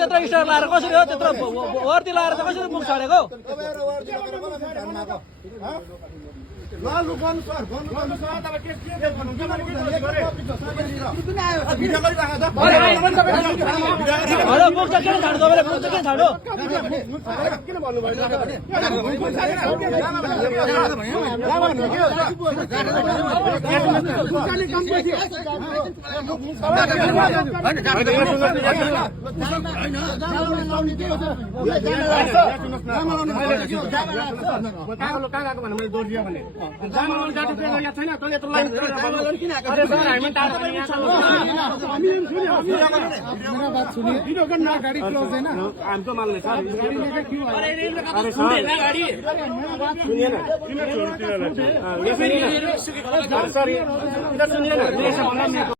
त्यत्रो स्टार लाएर कसरी हो त्यत्रो वर्दी लाएर त कसरी मुख छाडेको मुख त किन छाड्दो मुख त किन छाड्यो गाड़ी क्लोज है ना हम तो मान ले सर अरे सुनिए ना सर इधर सुनिए ना